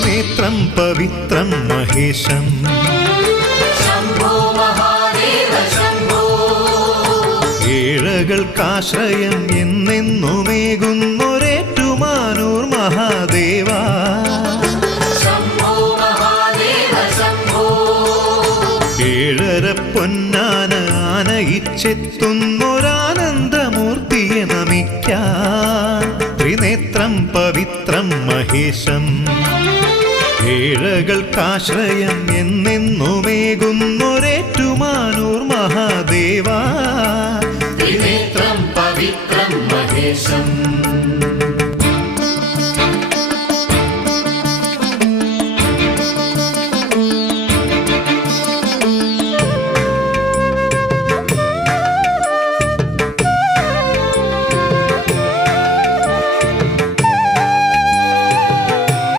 ത്രിനേത്രം പവിത്രം മഹേശം ഏഴകൾക്കാശ്രയം എന്നെന്നുമേകുന്നൊരേറ്റുമാനൂർ മഹാദേവ ഏഴര പൊന്നാന ആനയിച്ചെത്തുന്നൊരാനന്ദമൂർത്തിയെ നമിക്കാൻ ത്രിനേത്രം പവിത്രം മഹേശം ഏഴകൾക്കാശ്രയം എന്നെന്നുമേകുന്നൊരേറ്റുമാനൂർ മഹാദേവ ത്രിനേത്രം പവിത്രം മഹേശം